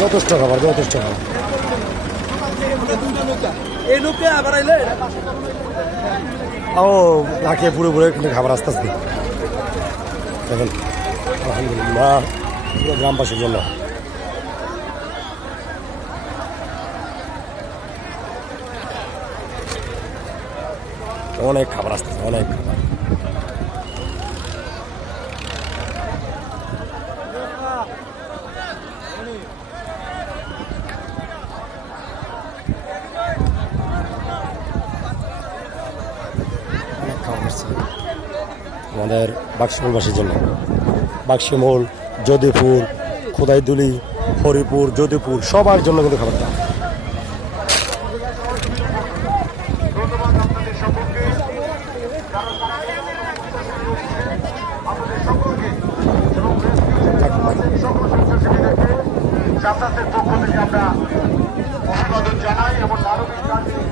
যথেষ্ট খাবার যথেষ্ট খাবার ও রাখিয়ে পুরো পুরো কিন্তু খাবার আস্তে আস্তে। দেখেন আলহামদুলিল্লাহ গ্রামবাসীর জন্য। অনেক খাবার আসতেছে অনেক খাবার অনেক খাবার আসছে আমাদের বাক্সমুলবাসীর জন্য। বাক্সমুল যদিপুর খোদাইদুলি হরিপুর যদিপুর সবার জন্য কিন্তু খাবার যাতায়াতের পক্ষ থেকে আমরা অভিবাদন জানাই এবং মানবিক কাজে